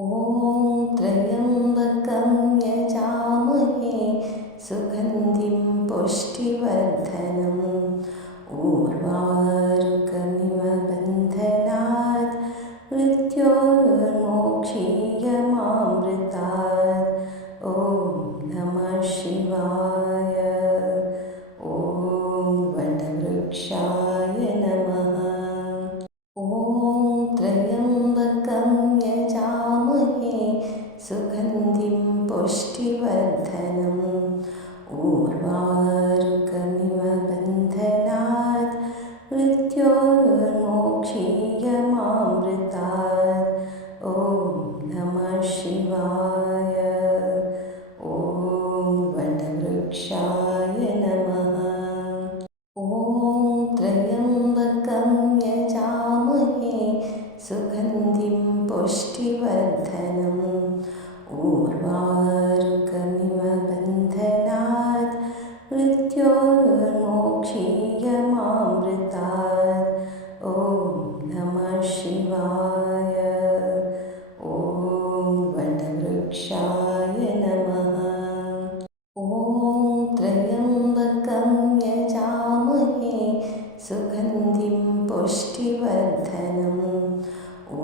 ॐ त्र्यम्बकं यजामहे सुगन्धिं पुष्टिवर्धनम् उर्वारुकमिव बन्धनात् मृत्योर्मोक्षीयमामृतात्। ॐ नमः शिवाय। ॐ वटवृक्षाय नमः। ॐ त्र्यम्बकं यजामहे सुगन्धिं पुष्टिवर्धनम् उर्वारुकमिव बन्धनात् मृत्योर्मोक्षीयमामृतात्। ॐ नमः शिवाय। ॐ वटवृक्षाय नमः। ॐ त्र्यम्बकं यजामहे सुगन्धिं पुष्टिवर्धनम् उर्वारुकमिव बन्धनात् मृत्योर्मोक्षीयमामृतात्। ॐ नमः शिवाय। ॐ वटवृक्षाय नमः। ॐ त्र्यम्बकं यजामहे सुगन्धिं पुष्टिवर्धनम्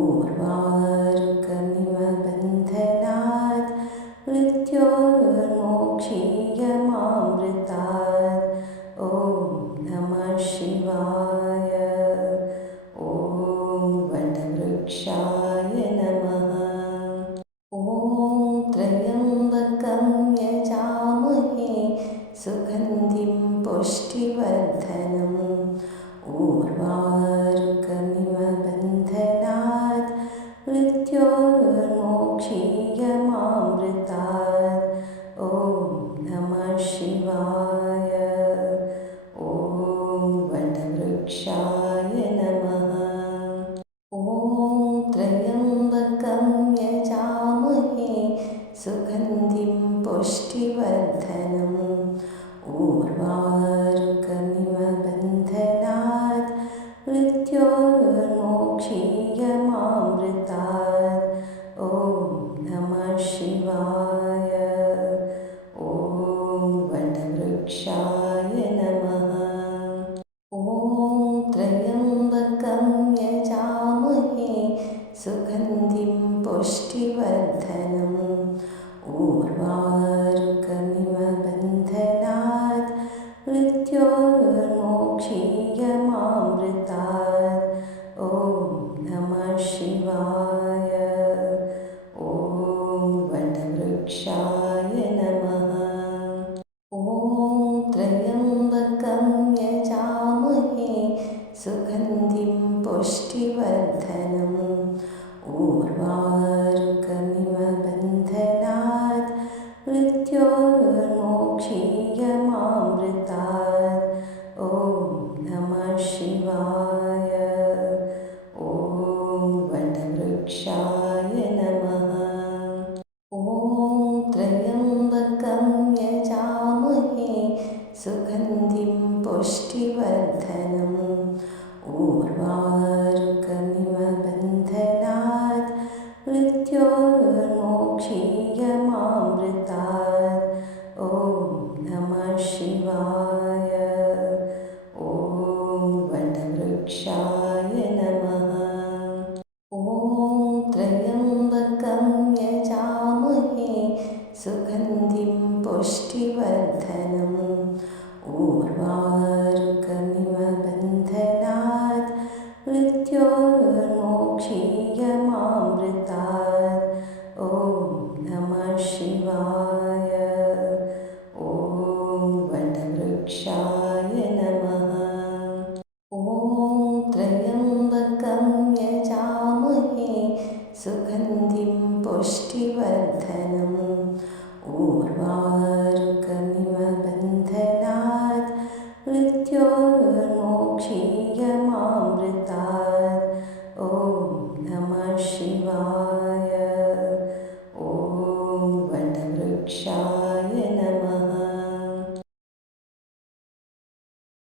उर्वारुकमिव बन्धनात् मृत्योर्मोक्षीयमामृतात्। ॐ नमः शिवाय। ॐ वटवृक्षाय नमः। ॐ त्र्यम्बकं यजामहे सुगन्धिं पुष्टिवर्धनम् उर्वारुकमिव बन्धनात् मृत्योर्मोक्षीयमामृतात्। ॐ नमः शिवाय। ॐ वटवृक्षाय नमः। ॐ त्र्यम्बकं यजामहे सुगन्धिं पुष्टिवर्धनम् उर्वारुकमिव बन्धनात् मृत्योर्मोक्षीयमामृतात्। ॐ नमः शिवाय। ॐ वटवृक्षाय नमः। ॐ त्र्यम्बकं यजामहे सुगन्धिं पुष्टिवर्धनम् उर्वारुकमिव बन्धनात् मृत्योर्मोक्षीयमामृतात्। ॐ नमः शिवाय। ॐ वटवृक्षाय नमः। ॐ त्र्यम्बकं यजामहे सुगन्धिं पुष्टिवर्धनम् उर्वारुकमिव बन्धनात् मृत्योर्मोक्षीयमामृतात्। ॐ नमः शिवाय। ॐ वटवृक्षाय नमः। ॐ त्र्यम्बकं यजामहे सुगन्धिं पुष्टिवर्धनम् उर्वारुकमिव बन्धनात् मृत्योर्मोक्षीयमामृतात्।